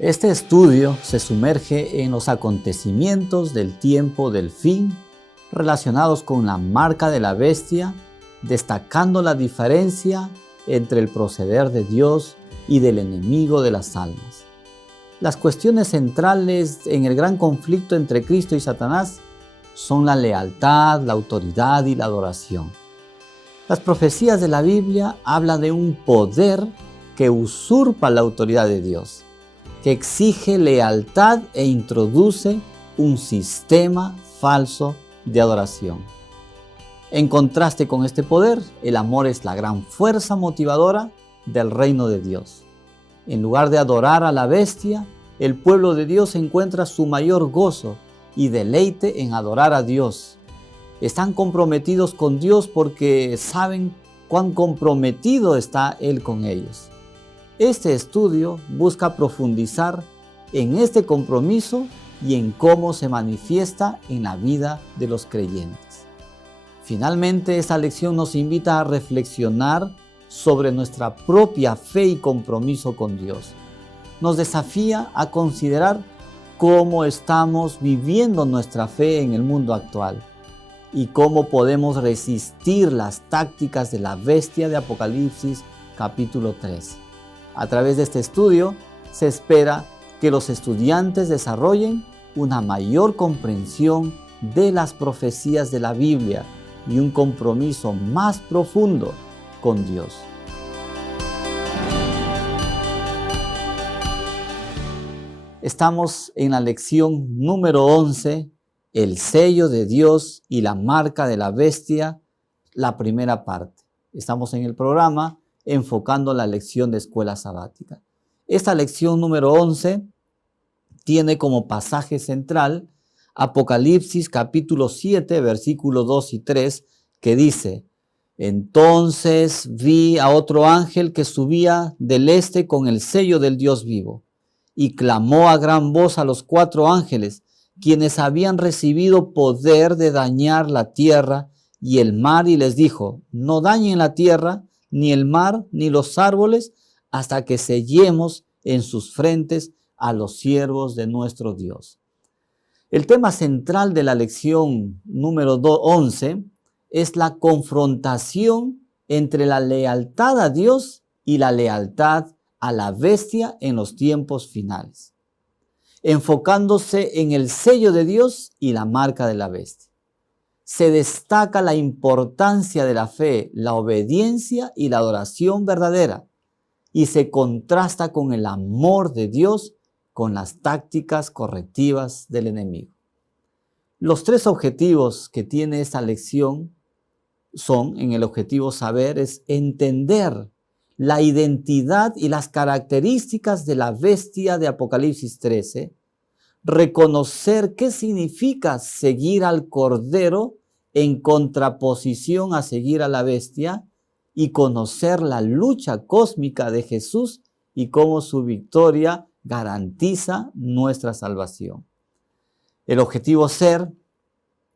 Este estudio se sumerge en los acontecimientos del tiempo del fin relacionados con la marca de la bestia, destacando la diferencia entre el proceder de Dios y del enemigo de las almas. Las cuestiones centrales en el gran conflicto entre Cristo y Satanás son la lealtad, la autoridad y la adoración. Las profecías de la Biblia hablan de un poder que usurpa la autoridad de Dios, que exige lealtad e introduce un sistema falso de adoración. En contraste con este poder, el amor es la gran fuerza motivadora del reino de Dios. En lugar de adorar a la bestia, el pueblo de Dios encuentra su mayor gozo y deleite en adorar a Dios. Están comprometidos con Dios porque saben cuán comprometido está Él con ellos. Este estudio busca profundizar en este compromiso y en cómo se manifiesta en la vida de los creyentes. Finalmente, esta lección nos invita a reflexionar sobre nuestra propia fe y compromiso con Dios. Nos desafía a considerar cómo estamos viviendo nuestra fe en el mundo actual y cómo podemos resistir las tácticas de la bestia de Apocalipsis capítulo 3. A través de este estudio se espera que los estudiantes desarrollen una mayor comprensión de las profecías de la Biblia y un compromiso más profundo con Dios. Estamos en la lección número 11, el sello de Dios y la marca de la bestia, la primera parte. Estamos en el programa enfocando la lección de escuela sabática. Esta lección número 11 tiene como pasaje central Apocalipsis capítulo 7, versículos 2 y 3, que dice: Entonces vi a otro ángel que subía del este con el sello del Dios vivo, y clamó a gran voz a los 4 ángeles, quienes habían recibido poder de dañar la tierra y el mar, y les dijo: No dañen la tierra, ni el mar, ni los árboles, hasta que sellemos en sus frentes a los siervos de nuestro Dios. El tema central de la lección número 11 es la confrontación entre la lealtad a Dios y la lealtad a la bestia en los tiempos finales, enfocándose en el sello de Dios y la marca de la bestia. Se destaca la importancia de la fe, la obediencia y la adoración verdadera, y se contrasta con el amor de Dios con las tácticas correctivas del enemigo. Los 3 objetivos que tiene esta lección son, en el objetivo saber, es entender la identidad y las características de la bestia de Apocalipsis 13, reconocer qué significa seguir al Cordero en contraposición a seguir a la bestia, y conocer la lucha cósmica de Jesús y cómo su victoria garantiza nuestra salvación. El objetivo ser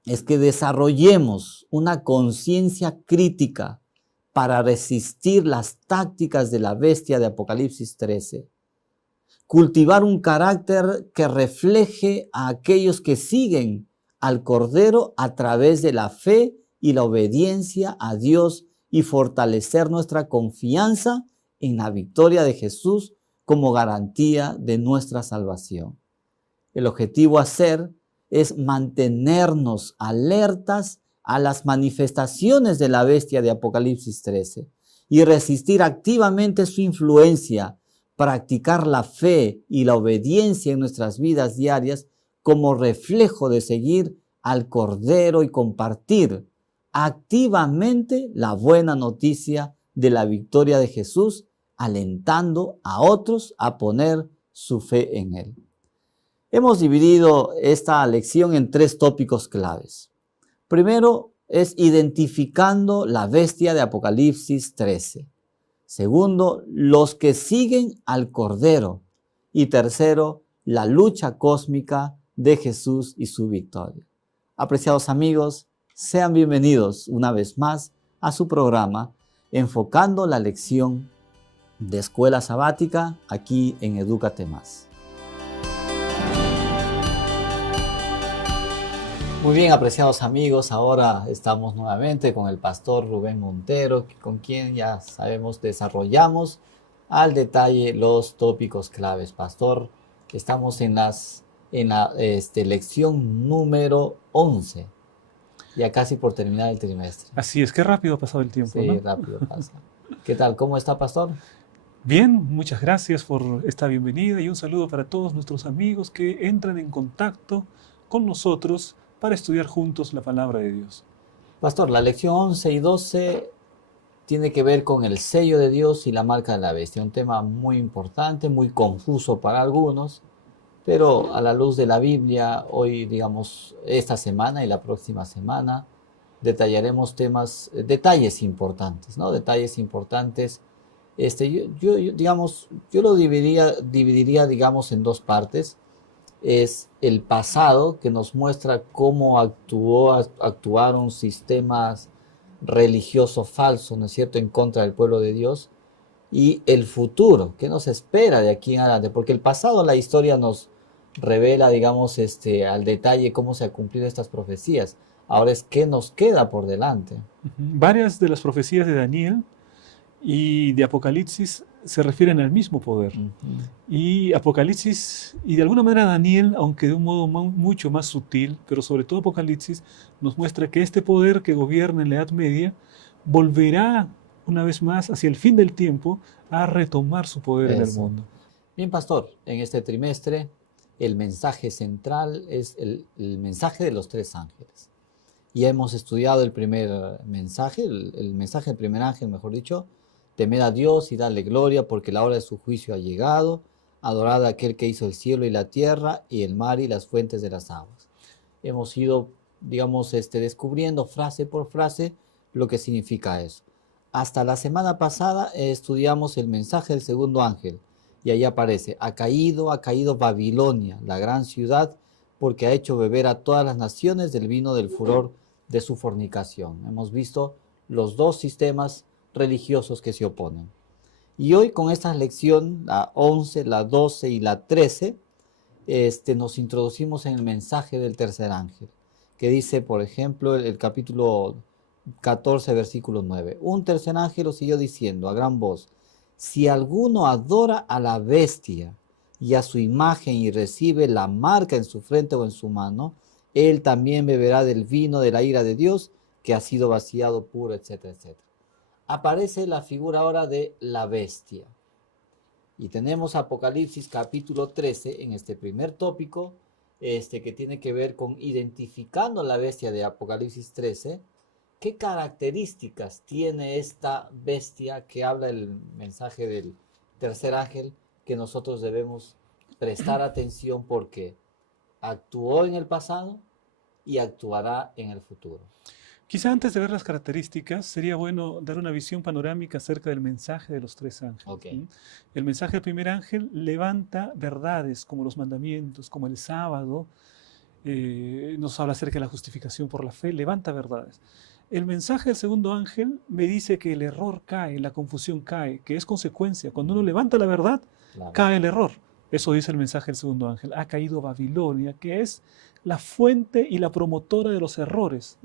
es que desarrollemos una conciencia crítica para resistir las tácticas de la bestia de Apocalipsis 13. Cultivar un carácter que refleje a aquellos que siguen al Cordero a través de la fe y la obediencia a Dios, y fortalecer nuestra confianza en la victoria de Jesús como garantía de nuestra salvación. El objetivo a ser es mantenernos alertas a las manifestaciones de la bestia de Apocalipsis 13 y resistir activamente su influencia, practicar la fe y la obediencia en nuestras vidas diarias como reflejo de seguir al Cordero y compartir activamente la buena noticia de la victoria de Jesús, alentando a otros a poner su fe en Él. Hemos dividido esta lección en 3 tópicos claves. Primero es identificando la bestia de Apocalipsis 13. Segundo, los que siguen al Cordero. Y tercero, la lucha cósmica de Jesús y su victoria. Apreciados amigos, sean bienvenidos una vez más a su programa enfocando la lección de escuela sabática aquí en Edúcate Más. Muy bien, apreciados amigos, ahora estamos nuevamente con el pastor Rubén Montero, con quien ya sabemos desarrollamos al detalle los tópicos claves. Pastor, estamos en la lección número 11, ya casi por terminar el trimestre. Así es, qué rápido ha pasado el tiempo, Sí, ¿no? rápido pasa. ¿Qué tal? ¿Cómo está, pastor? Bien, muchas gracias por esta bienvenida y un saludo para todos nuestros amigos que entran en contacto con nosotros para estudiar juntos la palabra de Dios. Pastor, la lección 11 y 12 tiene que ver con el sello de Dios y la marca de la bestia. Un tema muy importante, muy confuso para algunos, pero a la luz de la Biblia, hoy, digamos, esta semana y la próxima semana, detallaremos detalles importantes, ¿no? Detalles importantes. Digamos, yo lo dividiría, digamos, en dos partes. Es el pasado, que nos muestra cómo actuaron sistemas religiosos falsos, ¿no es cierto?, en contra del pueblo de Dios, y el futuro, ¿qué nos espera de aquí en adelante? Porque el pasado, la historia nos revela, digamos, al detalle cómo se han cumplido estas profecías. Ahora es qué nos queda por delante. Varias de las profecías de Daniel y de Apocalipsis se refieren al mismo poder. Y Apocalipsis, y de alguna manera Daniel, aunque de un modo mucho más sutil, pero sobre todo Apocalipsis, nos muestra que este poder que gobierna en la Edad Media volverá una vez más hacia el fin del tiempo a retomar su poder en el mundo. Bien, pastor, en este trimestre el mensaje central es el mensaje de los tres ángeles. Ya hemos estudiado el primer mensaje, el mensaje del primer ángel, mejor dicho: temed a Dios y darle gloria, porque la hora de su juicio ha llegado. Adorad a aquel que hizo el cielo y la tierra y el mar y las fuentes de las aguas. Hemos ido, digamos, descubriendo frase por frase lo que significa eso. Hasta la semana pasada estudiamos el mensaje del segundo ángel, y ahí aparece: ha caído Babilonia, la gran ciudad, porque ha hecho beber a todas las naciones del vino del furor de su fornicación. Hemos visto los dos sistemas religiosos que se oponen. Y hoy, con esta lección, la 11, la 12 y la 13, nos introducimos en el mensaje del tercer ángel, que dice, por ejemplo, el capítulo 14, versículo 9. Un tercer ángel lo siguió diciendo a gran voz: si alguno adora a la bestia y a su imagen y recibe la marca en su frente o en su mano, él también beberá del vino de la ira de Dios, que ha sido vaciado puro, etcétera, etcétera. Aparece la figura ahora de la bestia. Y tenemos Apocalipsis capítulo 13 en este primer tópico, que tiene que ver con identificando la bestia de Apocalipsis 13. ¿Qué características tiene esta bestia que habla el mensaje del tercer ángel, que nosotros debemos prestar atención porque actuó en el pasado y actuará en el futuro? Quizá antes de ver las características, sería bueno dar una visión panorámica acerca del mensaje de los tres ángeles. Okay. El mensaje del primer ángel levanta verdades como los mandamientos, como el sábado, nos habla acerca de la justificación por la fe, levanta verdades. El mensaje del segundo ángel me dice que el error cae, la confusión cae, que es consecuencia. Cuando uno levanta la verdad, claro, cae el error. Eso dice el mensaje del segundo ángel. Ha caído Babilonia, que es la fuente y la promotora de los errores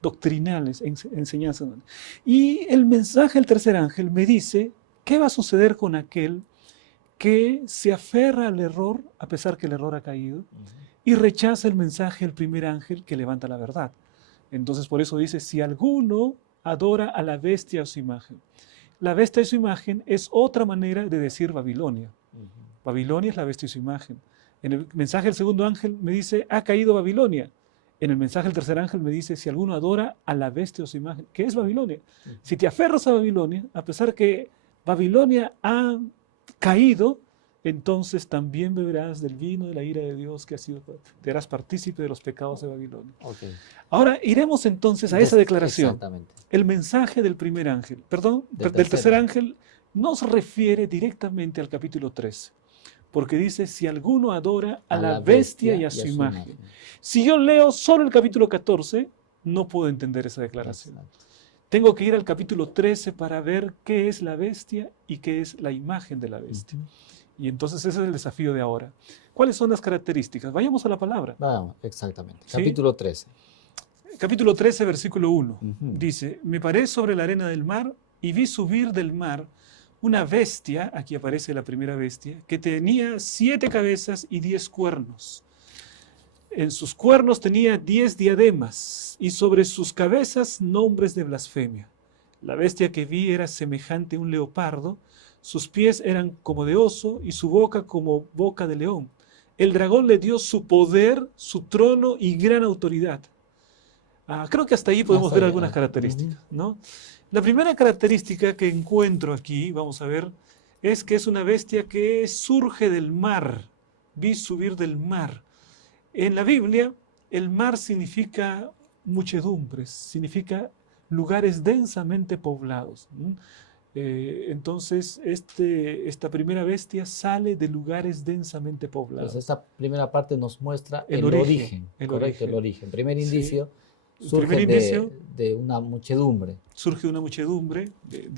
doctrinales, enseñanzas. Y el mensaje del tercer ángel me dice qué va a suceder con aquel que se aferra al error a pesar que el error ha caído y rechaza el mensaje del primer ángel que levanta la verdad. Entonces por eso dice: si alguno adora a la bestia o su imagen. La bestia y su imagen es otra manera de decir Babilonia. Babilonia es la bestia y su imagen. En el mensaje del segundo ángel me dice: ha caído Babilonia. En el mensaje del tercer ángel me dice: si alguno adora a la bestia o su imagen. ¿Qué es Babilonia? Si te aferras a Babilonia, a pesar que Babilonia ha caído, entonces también beberás del vino de la ira de Dios que ha sido, te harás partícipe de los pecados de Babilonia. Okay. Ahora iremos entonces a esa declaración. Exactamente. El mensaje del primer ángel, del tercer ángel, nos refiere directamente al capítulo 13. Porque dice: si alguno adora a la bestia y a su imagen. Si yo leo solo el capítulo 14, no puedo entender esa declaración. Exacto. Tengo que ir al capítulo 13 para ver qué es la bestia y qué es la imagen de la bestia. Y entonces ese es el desafío de ahora. ¿Cuáles son las características? Vayamos a la palabra. Vamos, exactamente. ¿Sí? Capítulo 13. Capítulo 13, versículo 1. Ujú. Dice, me paré sobre la arena del mar y vi subir del mar una bestia, aquí aparece la primera bestia, que tenía 7 cabezas y 10 cuernos. En sus cuernos tenía 10 diademas y sobre sus cabezas nombres de blasfemia. La bestia que vi era semejante a un leopardo, sus pies eran como de oso y su boca como boca de león. El dragón le dio su poder, su trono y gran autoridad. Creo que hasta ahí podemos ver algunas características, ¿no? La primera característica que encuentro aquí, vamos a ver, es que es una bestia que surge del mar. Vi subir del mar. En la Biblia, el mar significa muchedumbres, significa lugares densamente poblados. Entonces, esta primera bestia sale de lugares densamente poblados. Entonces, esta primera parte nos muestra El el origen, origen. Correcto, el origen. Primer indicio El surge primer indicio de una muchedumbre. surge de una muchedumbre,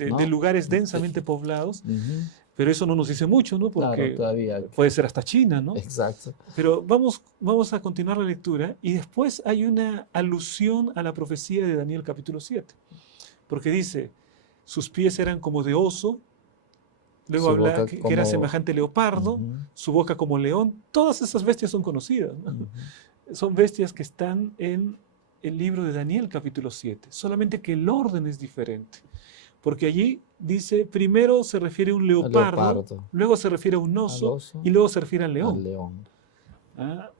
¿No? de lugares densamente poblados, Ujú. pero eso no nos dice mucho, ¿no? Claro, Porque todavía. puede ser hasta China, ¿no? Exacto. Pero vamos a continuar la lectura y después hay una alusión a la profecía de Daniel capítulo 7, porque dice, sus pies eran como de oso, luego Su habla boca que como- era semejante leopardo, Ujú, su boca como león, todas esas bestias son conocidas, ¿no? ujú. Son bestias que están en el libro de Daniel capítulo 7, solamente que el orden es diferente, porque allí dice, primero se refiere a un leopardo, luego se refiere a un Al oso oso, y luego se refiere al al león. león. ¿Ah?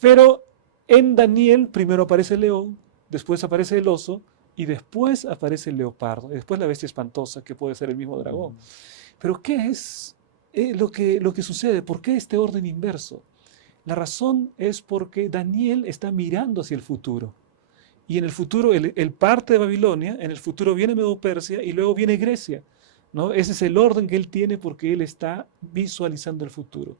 Pero en Daniel primero aparece el león, después aparece el oso y después aparece el leopardo, y después la bestia espantosa que puede ser el mismo dragón. Pero ¿qué es lo que sucede? ¿Por qué este orden inverso? La razón es porque Daniel está mirando hacia el futuro. Y en el futuro, él parte de Babilonia, en el futuro viene Medo-Persia y luego viene Grecia, ¿no? Ese es el orden que él tiene porque él está visualizando el futuro.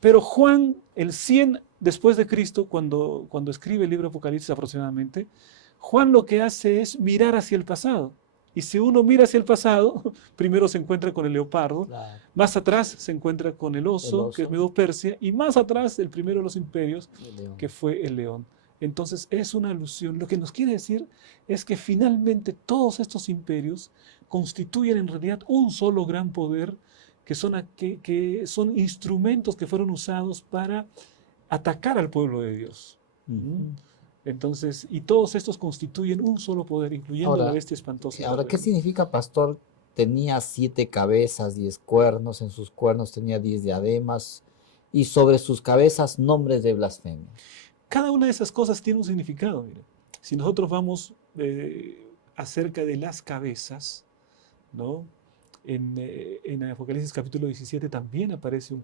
Pero Juan, el 100 después de Cristo, cuando escribe el libro Apocalipsis aproximadamente, Juan lo que hace es mirar hacia el pasado. Y si uno mira hacia el pasado, primero se encuentra con el leopardo, Claro, más atrás se encuentra con el oso, que es Medo-Persia, y más atrás el primero de los imperios, el león. que fue el león. Entonces es una alusión. Lo que nos quiere decir es que finalmente todos estos imperios constituyen en realidad un solo gran poder, que son instrumentos que fueron usados para atacar al pueblo de Dios. Ujú. Entonces, y todos estos constituyen un solo poder, incluyendo Ahora, la bestia espantosa. Ahora, ¿qué significa, pastor? Tenía 7 cabezas, 10 cuernos, en sus cuernos tenía 10 diademas, y sobre sus cabezas nombres de blasfemia. Cada una de esas cosas tiene un significado, mire. Si nosotros vamos acerca de las cabezas, ¿no? En Apocalipsis capítulo 17 también aparece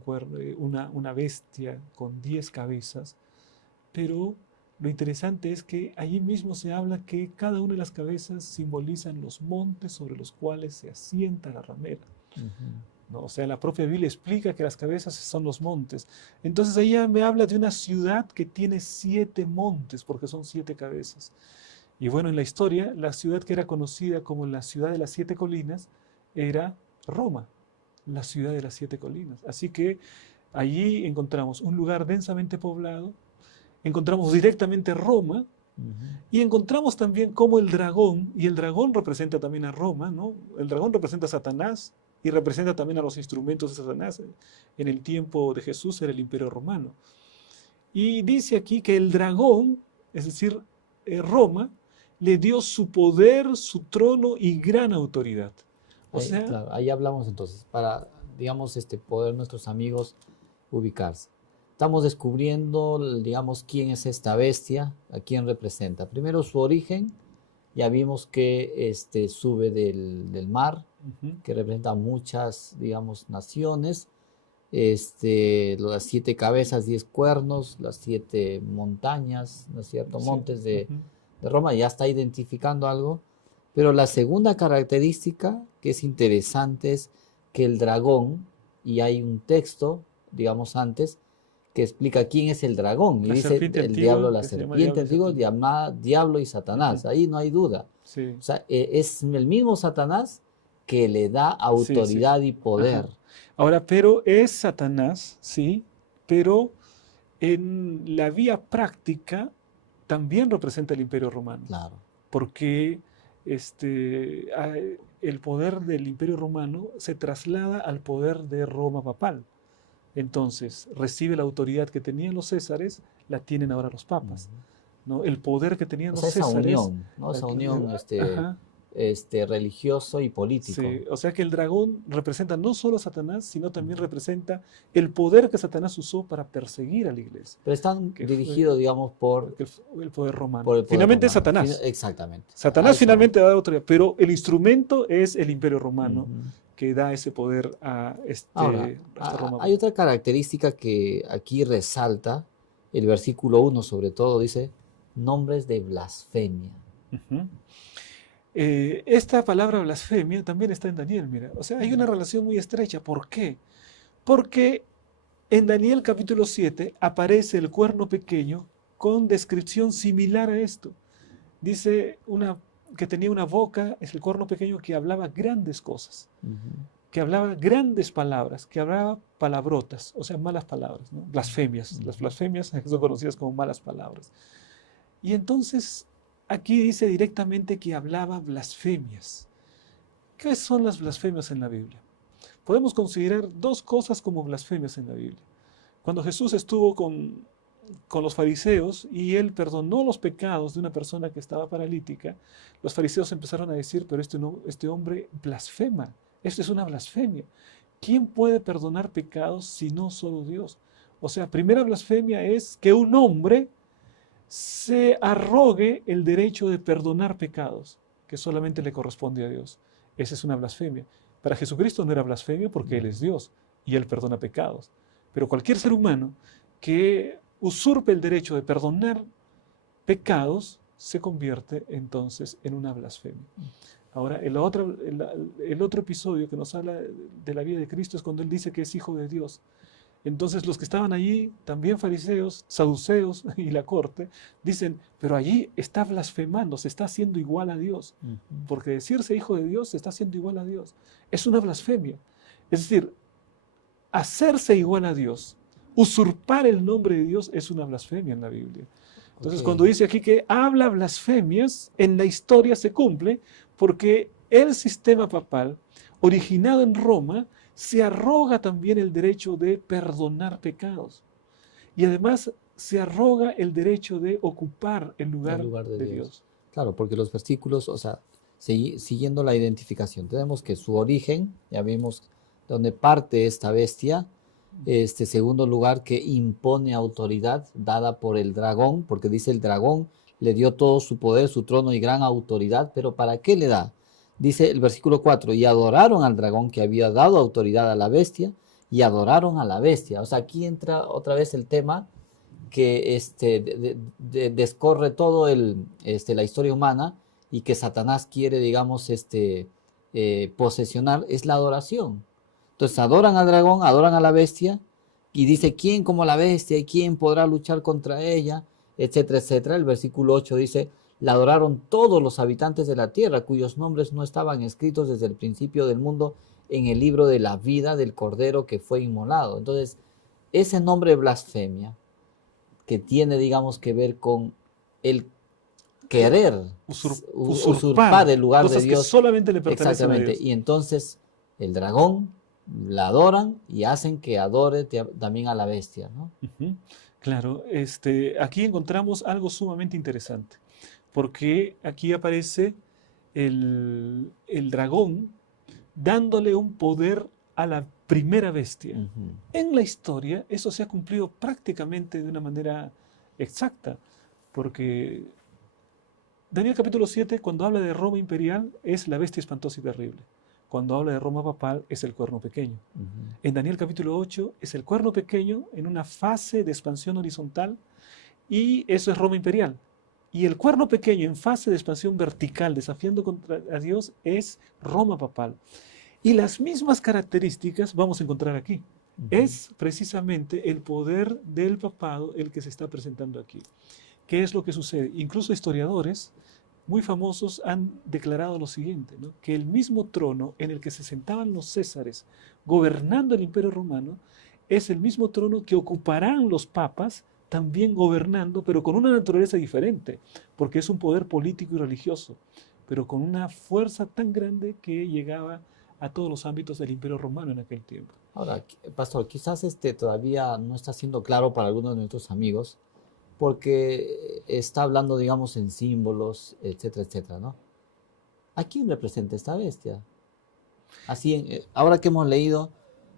una bestia con 10 cabezas, pero lo interesante es que allí mismo se habla que cada una de las cabezas simbolizan los montes sobre los cuales se asienta la ramera. ¿No? O sea, la propia Biblia explica que las cabezas son los montes. Entonces ella me habla de una ciudad que tiene 7 montes, porque son 7 cabezas. Y bueno, en la historia, la ciudad que era conocida como la ciudad de las 7 colinas era Roma, la ciudad de las 7 colinas. Así que allí encontramos un lugar densamente poblado, encontramos directamente Roma, y encontramos también como el dragón, y el dragón representa también a Roma, ¿no? El dragón representa a Satanás, y representa también a los instrumentos de Satanás. En el tiempo de Jesús era el Imperio Romano. Y dice aquí que el dragón, es decir, Roma, le dio su poder, su trono y gran autoridad. O sea, claro, ahí hablamos entonces, para, digamos, poder nuestros amigos ubicarse. Estamos descubriendo, digamos, quién es esta bestia, a quién representa. Primero su origen, ya vimos que sube del mar, que representa muchas, digamos, naciones, las 7 cabezas, 10 cuernos, las 7 montañas, ¿no es cierto? sí, Montes de Roma, ya está identificando algo. Pero la segunda característica que es interesante es que el dragón, y hay un texto, digamos antes, que explica quién es el dragón. Y la dice serpiente el antigua, diablo, la que se llama serpiente diablo y antigua, Satanás. llamada diablo y Satanás. Ahí no hay duda. Sí. O sea, es el mismo Satanás que le da autoridad y poder. Ajá. Ahora, pero es Satanás, ¿sí? Pero en la vía práctica también representa el Imperio Romano, Claro. porque el poder del Imperio Romano se traslada al poder de Roma papal. Entonces, recibe la autoridad que tenían los césares, la tienen ahora los papas, ¿no? El poder que tenían O los sea, esa césares, unión, ¿no? Esa unión ajá, religioso y político. sí, o sea que el dragón representa no solo a Satanás, sino también representa el poder que Satanás usó para perseguir a la iglesia, Pero están que dirigidos, digamos, por el poder romano. el poder Finalmente es romano. Satanás. Exactamente. A Satanás eso voy. finalmente da autoridad, pero el instrumento es el Imperio Romano Ujú. que da ese poder a Ahora, esta Roma. hay otra característica que aquí resalta, el versículo 1 sobre todo, dice, nombres de blasfemia. Ujú. Esta palabra blasfemia también está en Daniel, mira. O sea, hay una relación muy estrecha. ¿Por qué? Porque en Daniel capítulo 7 aparece el cuerno pequeño con descripción similar a esto. Dice que tenía una boca, es el cuerno pequeño que hablaba grandes cosas, que hablaba grandes palabras, que hablaba palabrotas, o sea, malas palabras, ¿no? Blasfemias. Las blasfemias son conocidas como malas palabras. Y entonces aquí dice directamente que hablaba blasfemias. ¿Qué son las blasfemias en la Biblia? Podemos considerar dos cosas como blasfemias en la Biblia. Cuando Jesús estuvo con los fariseos y él perdonó los pecados de una persona que estaba paralítica, los fariseos empezaron a decir, pero este hombre blasfema, esto es una blasfemia. ¿Quién puede perdonar pecados si no solo Dios? O sea, primera blasfemia es que un hombre se arrogue el derecho de perdonar pecados, que solamente le corresponde a Dios. Esa es una blasfemia. Para Jesucristo no era blasfemia porque Él es Dios y Él perdona pecados. Pero cualquier ser humano que usurpe el derecho de perdonar pecados se convierte entonces en una blasfemia. Ahora, el otro episodio que nos habla de la vida de Cristo es cuando Él dice que es hijo de Dios. Entonces los que estaban allí, también fariseos, saduceos y la corte, dicen, pero allí está blasfemando, se está haciendo igual a Dios. Porque decirse hijo de Dios se está haciendo igual a Dios. Es una blasfemia. Es decir, hacerse igual a Dios, usurpar el nombre de Dios es una blasfemia en la Biblia. Entonces cuando dice aquí que habla blasfemias, en la historia se cumple porque el sistema papal, originado en Roma, se arroga también el derecho de perdonar pecados. Y además se arroga el derecho de ocupar el lugar de Dios. Claro, porque los versículos, o sea, siguiendo la identificación, tenemos que su origen, ya vimos donde parte esta bestia, segundo lugar que impone autoridad dada por el dragón, porque dice el dragón le dio todo su poder, su trono y gran autoridad, pero ¿para qué le da? Dice el versículo 4, y adoraron al dragón que había dado autoridad a la bestia, y adoraron a la bestia. O sea, aquí entra otra vez el tema que descorre todo la historia humana y que Satanás quiere, digamos, posesionar, es la adoración. Entonces adoran al dragón, adoran a la bestia, y dice, ¿quién como la bestia? ¿Y quién podrá luchar contra ella? Etcétera, etcétera. El versículo 8 dice, la adoraron todos los habitantes de la tierra, cuyos nombres no estaban escritos desde el principio del mundo en el libro de la vida del Cordero que fue inmolado. Entonces, ese nombre blasfemia, que tiene, digamos, que ver con el querer usurpar el lugar de Dios. Que solamente le pertenecen exactamente. a Dios. Y entonces, el dragón la adoran y hacen que adore también a la bestia, ¿no? Claro, aquí encontramos algo sumamente interesante, porque aquí aparece el dragón dándole un poder a la primera bestia. En la historia eso se ha cumplido prácticamente de una manera exacta, porque Daniel capítulo 7, cuando habla de Roma imperial, es la bestia espantosa y terrible. Cuando habla de Roma papal, es el cuerno pequeño. En Daniel capítulo 8, es el cuerno pequeño en una fase de expansión horizontal, y eso es Roma imperial. Y el cuerno pequeño en fase de expansión vertical, desafiando contra a Dios, es Roma papal. Y las mismas características vamos a encontrar aquí. Es precisamente el poder del papado el que se está presentando aquí. ¿Qué es lo que sucede? Incluso historiadores muy famosos han declarado lo siguiente, ¿no? Que el mismo trono en el que se sentaban los césares gobernando el Imperio Romano es el mismo trono que ocuparán los papas también gobernando, pero con una naturaleza diferente, porque es un poder político y religioso, pero con una fuerza tan grande que llegaba a todos los ámbitos del Imperio Romano en aquel tiempo. Ahora, pastor, quizás todavía no está siendo claro para algunos de nuestros amigos, porque está hablando, digamos, en símbolos, etcétera, etcétera, ¿no? ¿A quién representa esta bestia? Así, ahora que hemos leído,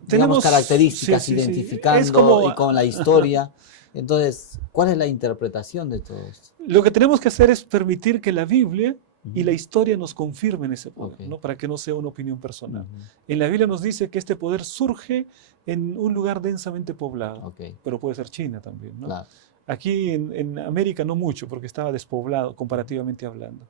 digamos, características, sí, sí, sí. identificando y con la historia. Entonces, ¿cuál es la interpretación de todo esto? Lo que tenemos que hacer es permitir que la Biblia y la Ujú. historia nos confirmen ese poder, Ok. ¿no? Para que no sea una opinión personal. Ujú. En la Biblia nos dice que este poder surge en un lugar densamente poblado, Ok, pero puede ser China también, ¿no? claro. Aquí en América no mucho, porque estaba despoblado, comparativamente hablando.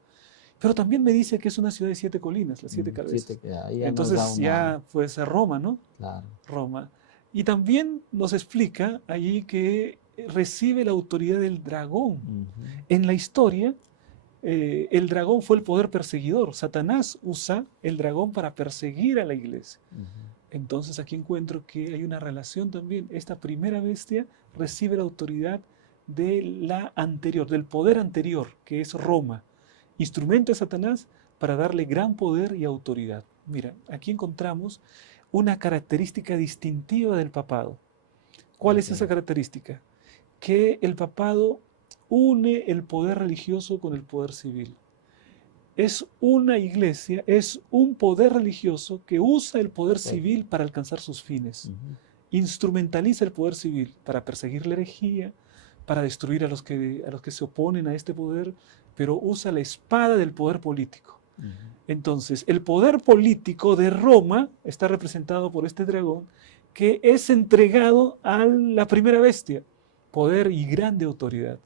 Pero también me dice que es una ciudad de 7 colinas, las 7 cabezas. Ahí ya nos da Entonces una... ya puede ser Roma, ¿no? Claro. Roma. Y también nos explica allí que recibe la autoridad del dragón. Ujú. En la historia, el dragón fue el poder perseguidor. Satanás usa el dragón para perseguir a la iglesia. Ujú. Entonces aquí encuentro que hay una relación también. Esta primera bestia recibe la autoridad de la anterior, del poder anterior, que es Roma. Instrumento de Satanás para darle gran poder y autoridad. Mira, aquí encontramos una característica distintiva del papado. ¿Cuál es Ok. esa característica? Que el papado une el poder religioso con el poder civil. Es una iglesia, es un poder religioso que usa el poder civil para alcanzar sus fines. Ujú. Instrumentaliza el poder civil para perseguir la herejía, para destruir a los que se oponen a este poder, pero usa la espada del poder político. Ujú. Entonces, el poder político de Roma está representado por este dragón que es entregado a la primera bestia, poder y grande autoridad.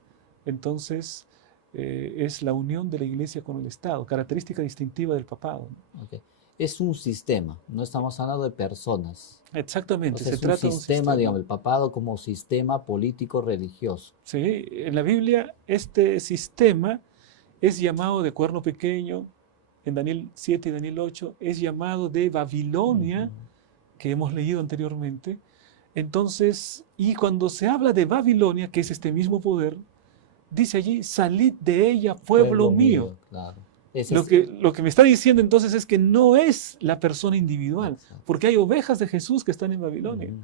Entonces, es la unión de la iglesia con el Estado, característica distintiva del papado. Ok. Es un sistema, no estamos hablando de personas. Exactamente, Entonces, se es un trata de un sistema, sistema. digamos, el papado como sistema político religioso. Sí, en la Biblia este sistema es llamado de cuerno pequeño, en Daniel 7 y Daniel 8, es llamado de Babilonia, Ujú. que hemos leído anteriormente. Entonces, y cuando se habla de Babilonia, que es este mismo poder, dice allí, salid de ella, pueblo mío. Claro. Ese Lo es, que me está diciendo entonces es que no es la persona individual, exacto. porque hay ovejas de Jesús que están en Babilonia. Ujú.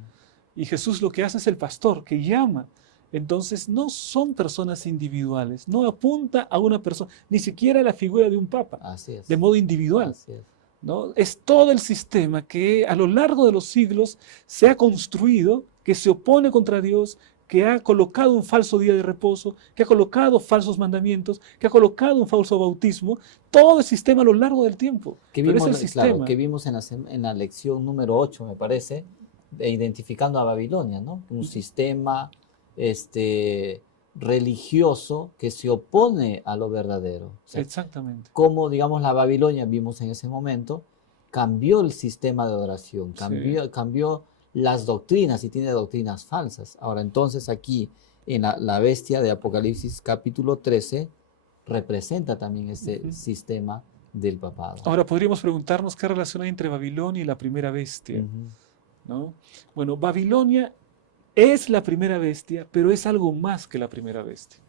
Y Jesús lo que hace es el pastor, que llama. Entonces no son personas individuales, no apunta a una persona, ni siquiera a la figura de un papa, Así es. de modo individual. Así es. ¿No? Es todo el sistema que a lo largo de los siglos se ha construido, que se opone contra Dios, que ha colocado un falso día de reposo, que ha colocado falsos mandamientos, que ha colocado un falso bautismo, todo el sistema a lo largo del tiempo. Que Pero es vimos, el claro, sistema. que vimos en la lección número 8, me parece, identificando a Babilonia, ¿no? Un sistema religioso que se opone a lo verdadero. O sea, Exactamente. como, digamos, la Babilonia, vimos en ese momento, cambió el sistema de adoración, Sí. cambió las doctrinas y tiene doctrinas falsas. Ahora, entonces aquí, en la bestia de Apocalipsis capítulo 13, representa también ese Ujú. sistema del papado. Ahora podríamos preguntarnos qué relación hay entre Babilonia y la primera bestia, Ujú. ¿no? Bueno, Babilonia es la primera bestia, pero es algo más que la primera bestia.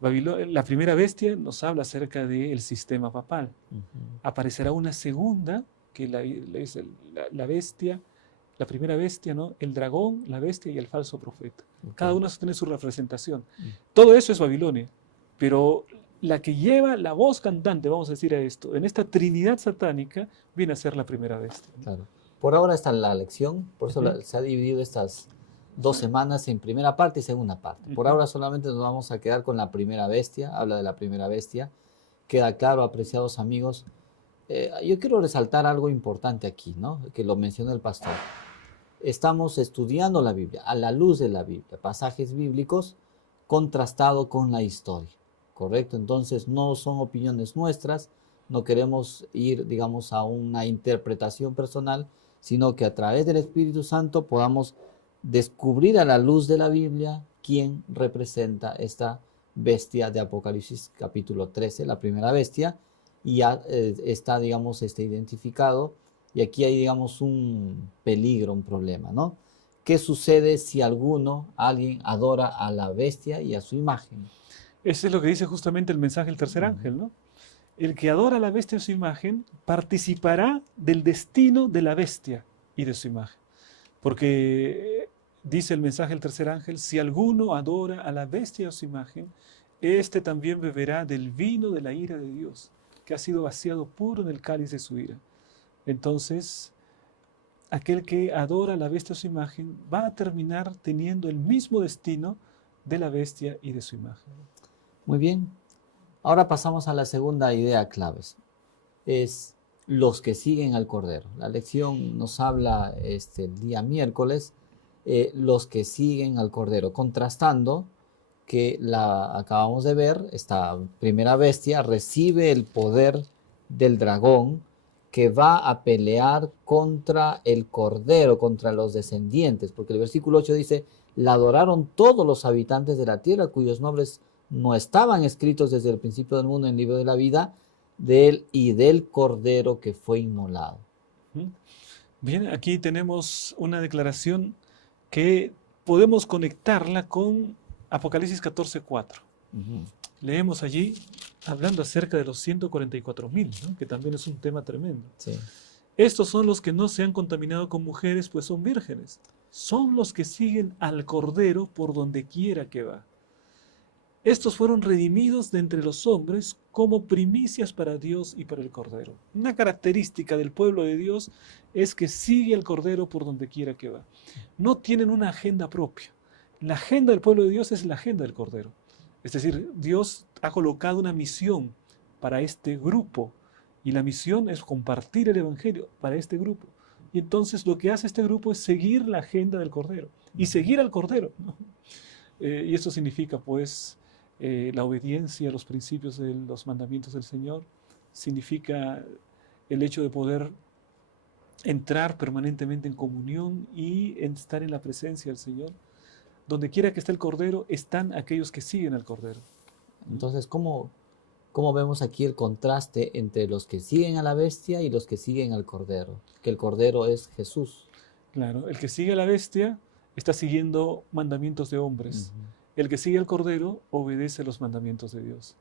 La primera bestia nos habla acerca del sistema papal. Ujú. Aparecerá una segunda, que es la bestia, la primera bestia, ¿no? El dragón, la bestia y el falso profeta. Ok. Cada una tiene su representación. Mm. Todo eso es Babilonia, pero la que lleva la voz cantante, vamos a decir a esto, en esta trinidad satánica, viene a ser la primera bestia. Claro. Por ahora está la lección, por eso Ujú. se ha dividido estas 2 semanas en primera parte y segunda parte. Por Ujú. ahora solamente nos vamos a quedar con la primera bestia, habla de la primera bestia. Queda claro, apreciados amigos. Yo quiero resaltar algo importante aquí, ¿no? Que lo mencionó el pastor. Estamos estudiando la Biblia, a la luz de la Biblia, pasajes bíblicos contrastado con la historia, ¿correcto? Entonces no son opiniones nuestras, no queremos ir, digamos, a una interpretación personal, sino que a través del Espíritu Santo podamos descubrir a la luz de la Biblia quién representa esta bestia de Apocalipsis capítulo 13, la primera bestia, y ya está, digamos, identificado, y aquí hay, digamos, un peligro, un problema, ¿no? ¿Qué sucede si alguien adora a la bestia y a su imagen? Eso es lo que dice justamente el mensaje del tercer Ujú. ángel, ¿no? El que adora a la bestia y su imagen participará del destino de la bestia y de su imagen. Porque dice el mensaje del tercer ángel, si alguno adora a la bestia o su imagen, éste también beberá del vino de la ira de Dios, que ha sido vaciado puro en el cáliz de su ira. Entonces, aquel que adora a la bestia o su imagen va a terminar teniendo el mismo destino de la bestia y de su imagen. Muy bien. Ahora pasamos a la segunda idea clave. Es los que siguen al Cordero. La lección nos habla el día miércoles, los que siguen al Cordero, contrastando que acabamos de ver, esta primera bestia recibe el poder del dragón que va a pelear contra el Cordero, contra los descendientes, porque el versículo 8 dice, la adoraron todos los habitantes de la tierra, cuyos nombres no estaban escritos desde el principio del mundo en el libro de la vida, de él y del Cordero que fue inmolado. Bien, aquí tenemos una declaración que podemos conectarla con Apocalipsis 14:4. Leemos allí, hablando acerca de los 144,000, ¿no? Que también es un tema tremendo. Sí. Estos son los que no se han contaminado con mujeres, pues son vírgenes. Son los que siguen al Cordero por donde quiera que va. Estos fueron redimidos de entre los hombres como primicias para Dios y para el Cordero. Una característica del pueblo de Dios es que sigue al Cordero por donde quiera que va. No tienen una agenda propia. La agenda del pueblo de Dios es la agenda del Cordero. Es decir, Dios ha colocado una misión para este grupo y la misión es compartir el Evangelio para este grupo. Y entonces lo que hace este grupo es seguir la agenda del Cordero y seguir al Cordero, ¿no? Y esto significa pues la obediencia a los principios de los mandamientos del Señor, significa el hecho de poder entrar permanentemente en comunión y estar en la presencia del Señor. Donde quiera que esté el Cordero, están aquellos que siguen al Cordero. Entonces, ¿cómo vemos aquí el contraste entre los que siguen a la bestia y los que siguen al Cordero? Que el Cordero es Jesús. Claro, el que sigue a la bestia está siguiendo mandamientos de hombres. El que sigue al Cordero obedece los mandamientos de Dios.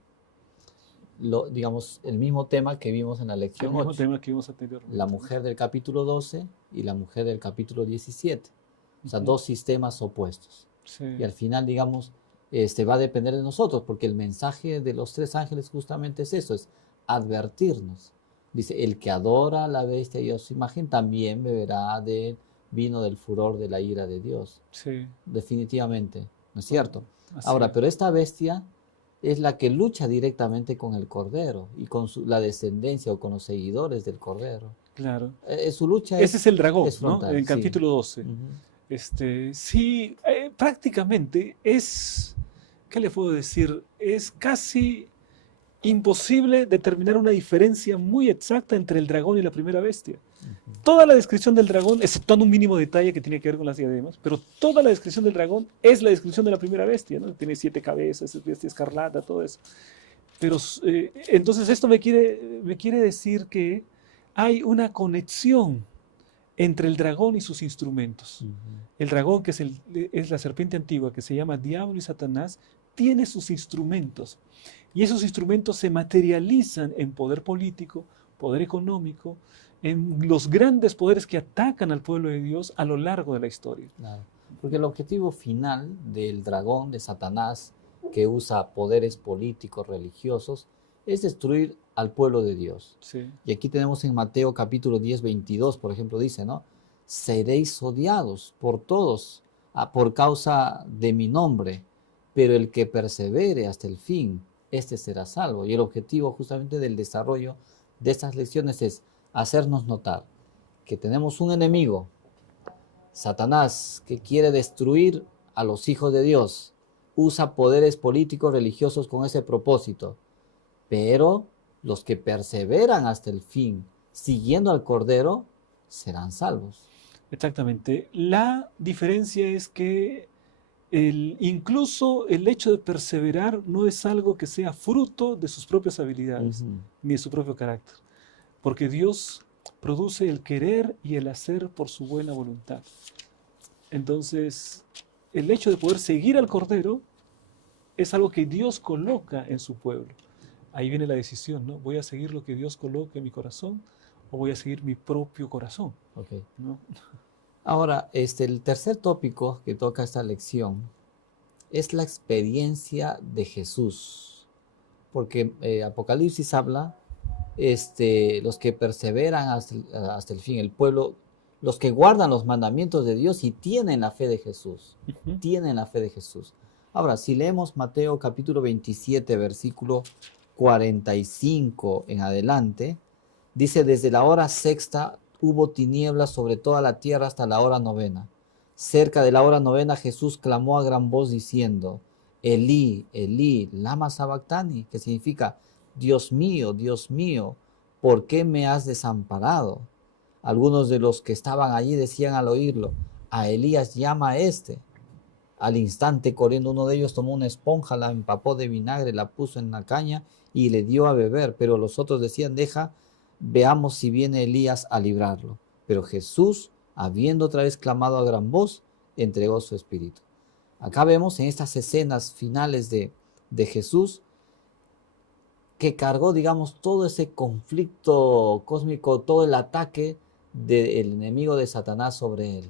Digamos, el mismo tema que vimos en la lección 8. El mismo tema que vimos anteriormente. La mujer del capítulo 12 y la mujer del capítulo 17. O sea, dos sistemas opuestos. Sí. Y al final, digamos, va a depender de nosotros, porque el mensaje de los tres ángeles justamente es eso, es advertirnos. Dice, el que adora a la bestia y a su imagen también beberá del vino del furor de la ira de Dios. Sí. Definitivamente, ¿no es cierto? Así Ahora, es. pero esta bestia es la que lucha directamente con el Cordero y con la descendencia o con los seguidores del Cordero. Claro. Su lucha Ese es el dragón, es frontal, ¿no? En sí. capítulo 12. Sí, prácticamente es, ¿qué le puedo decir? Es casi imposible determinar una diferencia muy exacta entre el dragón y la primera bestia. Toda la descripción del dragón, exceptuando un mínimo detalle que tiene que ver con las diademas, pero toda la descripción del dragón es la descripción de la primera bestia, ¿no? Tiene 7 cabezas, es bestia escarlata, todo eso. Pero entonces esto me quiere decir que hay una conexión entre el dragón y sus instrumentos. El dragón, que es la serpiente antigua, que se llama Diablo y Satanás, tiene sus instrumentos. Y esos instrumentos se materializan en poder político, poder económico, en los grandes poderes que atacan al pueblo de Dios a lo largo de la historia. Claro, porque el objetivo final del dragón, de Satanás, que usa poderes políticos, religiosos, es destruir al pueblo de Dios. Sí. Y aquí tenemos en Mateo capítulo 10, 22, por ejemplo, dice, ¿no? Seréis odiados por todos por causa de mi nombre, pero el que persevere hasta el fin, este será salvo. Y el objetivo justamente del desarrollo de estas lecciones es hacernos notar que tenemos un enemigo, Satanás, que quiere destruir a los hijos de Dios. Usa poderes políticos, religiosos con ese propósito. Pero los que perseveran hasta el fin, siguiendo al Cordero, serán salvos. Exactamente. La diferencia es que Incluso el hecho de perseverar no es algo que sea fruto de sus propias habilidades, Ujú. ni de su propio carácter, porque Dios produce el querer y el hacer por su buena voluntad. Entonces, el hecho de poder seguir al Cordero es algo que Dios coloca en su pueblo. Ahí viene la decisión, ¿no? ¿Voy a seguir lo que Dios coloca en mi corazón o voy a seguir mi propio corazón? Ok. ¿No? Ahora, el tercer tópico que toca esta lección es la experiencia de Jesús, porque Apocalipsis habla, los que perseveran hasta el fin, el pueblo, los que guardan los mandamientos de Dios y tienen la fe de Jesús, Ujú. tienen la fe de Jesús. Ahora, si leemos Mateo capítulo 27, versículo 45 en adelante, dice, desde la hora sexta hubo tinieblas sobre toda la tierra hasta la hora novena. Cerca de la hora novena Jesús clamó a gran voz diciendo, Elí, Elí, lama sabactani, que significa, Dios mío, ¿por qué me has desamparado? Algunos de los que estaban allí decían al oírlo, a Elías llama a este. Al instante, corriendo uno de ellos, tomó una esponja, la empapó de vinagre, la puso en la caña y le dio a beber. Pero los otros decían, deja, veamos si viene Elías a librarlo. Pero Jesús, habiendo otra vez clamado a gran voz, entregó su espíritu. Acá vemos en estas escenas finales de Jesús que cargó, digamos, todo ese conflicto cósmico, todo el ataque del enemigo de Satanás sobre él.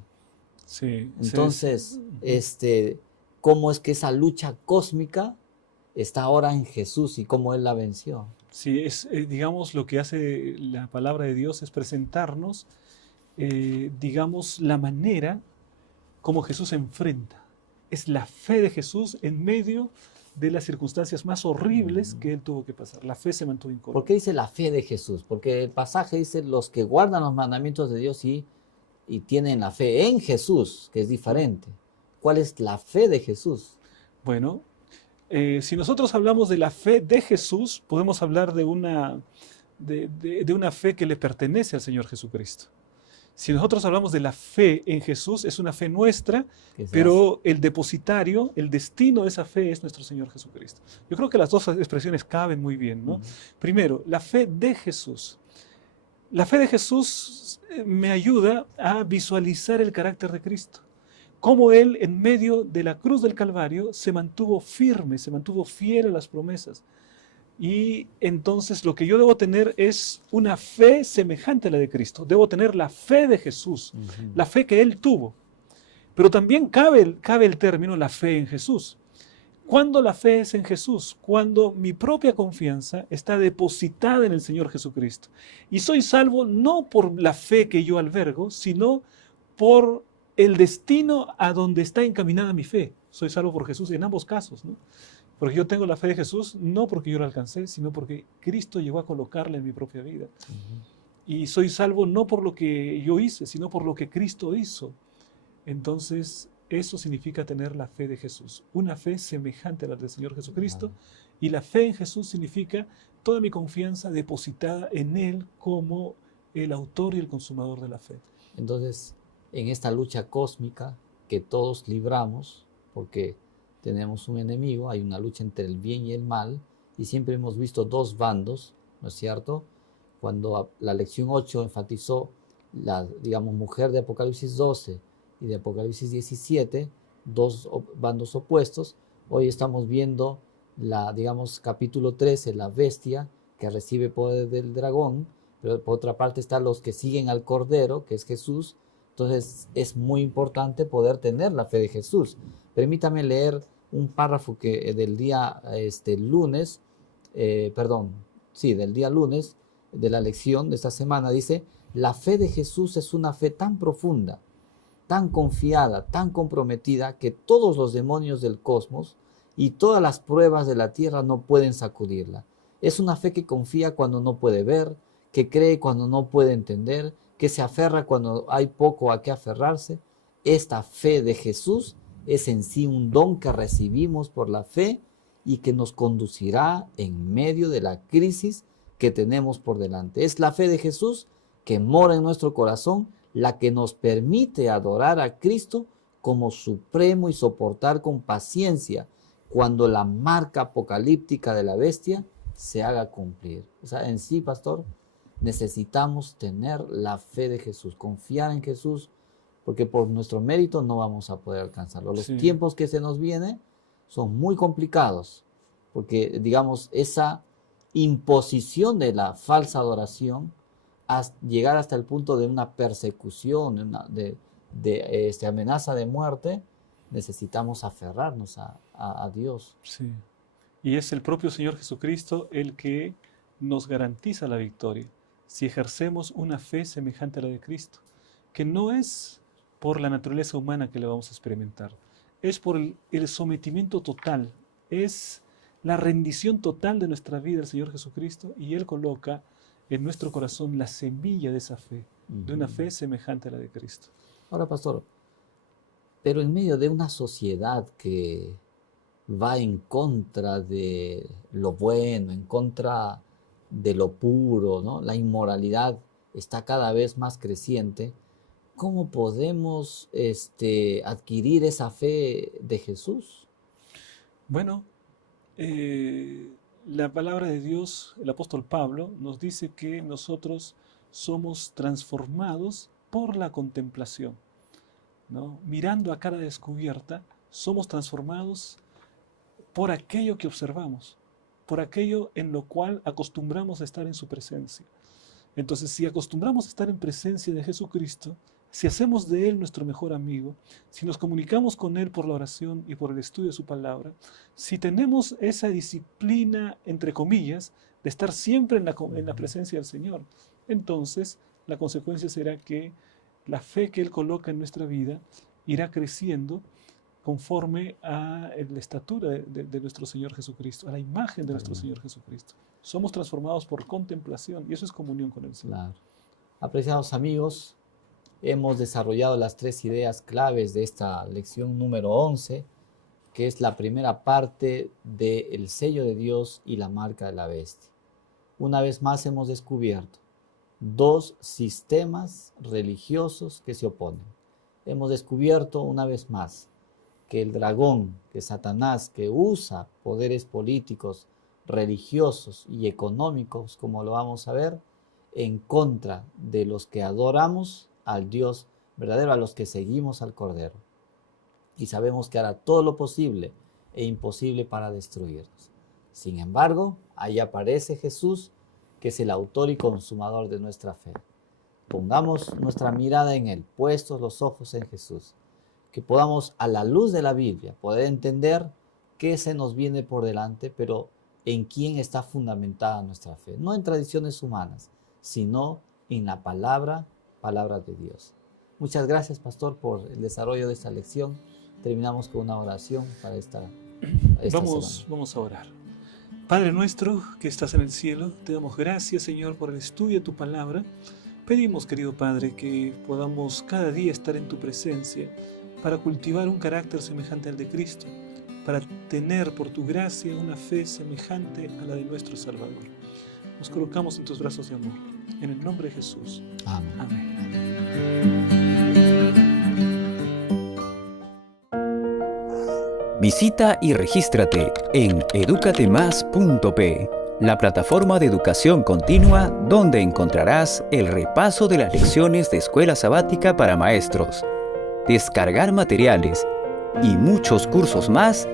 Sí, Entonces, ujú. ¿cómo es que esa lucha cósmica está ahora en Jesús y cómo Él la venció? Sí, digamos, lo que hace la palabra de Dios es presentarnos, digamos, la manera como Jesús se enfrenta. Es la fe de Jesús en medio de las circunstancias más horribles que él tuvo que pasar. La fe se mantuvo ¿Por incólume. qué dice la fe de Jesús? Porque el pasaje dice los que guardan los mandamientos de Dios y tienen la fe en Jesús, que es diferente. ¿Cuál es la fe de Jesús? Bueno, si nosotros hablamos de la fe de Jesús, podemos hablar de una fe que le pertenece al Señor Jesucristo. Si nosotros hablamos de la fe en Jesús, es una fe nuestra, Que se hace. pero el depositario, el destino de esa fe es nuestro Señor Jesucristo. Yo creo que las dos expresiones caben muy bien, ¿no? Primero, la fe de Jesús. La fe de Jesús me ayuda a visualizar el carácter de Cristo. Cómo Él, en medio de la cruz del Calvario, se mantuvo firme, se mantuvo fiel a las promesas. Y entonces lo que yo debo tener es una fe semejante a la de Cristo. Debo tener la fe de Jesús, la fe que Él tuvo. Pero también cabe el término la fe en Jesús. ¿Cuándo la fe es en Jesús? Cuando mi propia confianza está depositada en el Señor Jesucristo. Y soy salvo no por la fe que yo albergo, sino por el destino a donde está encaminada mi fe. Soy salvo por Jesús en ambos casos, ¿no? Porque yo tengo la fe de Jesús no porque yo la alcancé, sino porque Cristo llegó a colocarla en mi propia vida. Y soy salvo no por lo que yo hice, sino por lo que Cristo hizo. Entonces, eso significa tener la fe de Jesús, una fe semejante a la del Señor Jesucristo. Y la fe en Jesús significa toda mi confianza depositada en Él como el autor y el consumador de la fe. Entonces, en esta lucha cósmica que todos libramos, porque tenemos un enemigo, hay una lucha entre el bien y el mal, y siempre hemos visto dos bandos, ¿no es cierto? Cuando la lección 8 enfatizó la, digamos, mujer de Apocalipsis 12 y de Apocalipsis 17, dos bandos opuestos, hoy estamos viendo digamos, capítulo 13, la bestia que recibe poder del dragón, pero por otra parte están los que siguen al Cordero, que es Jesús. Entonces es muy importante poder tener la fe de Jesús. Permítame leer un párrafo del día lunes, del día lunes de la lección de esta semana. Dice, la fe de Jesús es una fe tan profunda, tan confiada, tan comprometida, que todos los demonios del cosmos y todas las pruebas de la tierra no pueden sacudirla. Es una fe que confía cuando no puede ver, que cree cuando no puede entender, que se aferra cuando hay poco a qué aferrarse. Esta fe de Jesús es en sí un don que recibimos por la fe y que nos conducirá en medio de la crisis que tenemos por delante. Es la fe de Jesús que mora en nuestro corazón, la que nos permite adorar a Cristo como supremo y soportar con paciencia cuando la marca apocalíptica de la bestia se haga cumplir. O sea, en sí, pastor, necesitamos tener la fe de Jesús, confiar en Jesús, porque por nuestro mérito no vamos a poder alcanzarlo. Los tiempos que se nos vienen son muy complicados, porque, digamos, esa imposición de la falsa adoración, llegar hasta el punto de una persecución, de amenaza de muerte, necesitamos aferrarnos a Dios. Sí. Y es el propio Señor Jesucristo el que nos garantiza la victoria si ejercemos una fe semejante a la de Cristo, que no es por la naturaleza humana que la vamos a experimentar, es por el sometimiento total, es la rendición total de nuestra vida al Señor Jesucristo, y Él coloca en nuestro corazón la semilla de esa fe, de una fe semejante a la de Cristo. Ahora, pastor, pero en medio de una sociedad que va en contra de lo bueno, en contra de lo puro, ¿no? La inmoralidad está cada vez más creciente. ¿Cómo podemos adquirir esa fe de Jesús? Bueno, la palabra de Dios, el apóstol Pablo, nos dice que nosotros somos transformados por la contemplación, ¿no? Mirando a cara descubierta, somos transformados por aquello que observamos, por aquello en lo cual acostumbramos a estar en su presencia. Entonces, si acostumbramos a estar en presencia de Jesucristo, si hacemos de Él nuestro mejor amigo, si nos comunicamos con Él por la oración y por el estudio de su palabra, si tenemos esa disciplina, entre comillas, de estar siempre en la presencia del Señor, entonces la consecuencia será que la fe que Él coloca en nuestra vida irá creciendo conforme a la estatura de nuestro Señor Jesucristo, a la imagen de nuestro Señor Jesucristo. Somos transformados por contemplación, y eso es comunión con el Señor. Claro. Apreciados amigos, hemos desarrollado las 3 ideas claves de esta lección número 11, que es la primera parte del sello de Dios y la marca de la bestia. Una vez más hemos descubierto 2 sistemas religiosos que se oponen. Hemos descubierto una vez más que el dragón, que Satanás, que usa poderes políticos, religiosos y económicos, como lo vamos a ver, en contra de los que adoramos al Dios verdadero, a los que seguimos al Cordero. Y sabemos que hará todo lo posible e imposible para destruirnos. Sin embargo, ahí aparece Jesús, que es el autor y consumador de nuestra fe. Pongamos nuestra mirada en Él, puestos los ojos en Jesús. Que podamos, a la luz de la Biblia, poder entender qué se nos viene por delante, pero en quién está fundamentada nuestra fe. No en tradiciones humanas, sino en la palabra de Dios. Muchas gracias, pastor, por el desarrollo de esta lección. Terminamos con una oración para esta semana. Vamos a orar. Padre nuestro que estás en el cielo, te damos gracias, Señor, por el estudio de tu palabra. Pedimos, querido Padre, que podamos cada día estar en tu presencia para cultivar un carácter semejante al de Cristo, para tener por tu gracia una fe semejante a la de nuestro Salvador. Nos colocamos en tus brazos de amor. En el nombre de Jesús. Amén. Amén. Visita y regístrate en educatemas.p, la plataforma de educación continua donde encontrarás el repaso de las lecciones de Escuela Sabática para Maestros, descargar materiales y muchos cursos más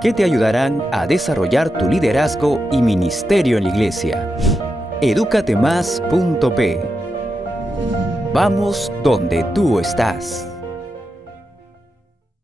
que te ayudarán a desarrollar tu liderazgo y ministerio en la iglesia. educatemas.p. Vamos donde tú estás.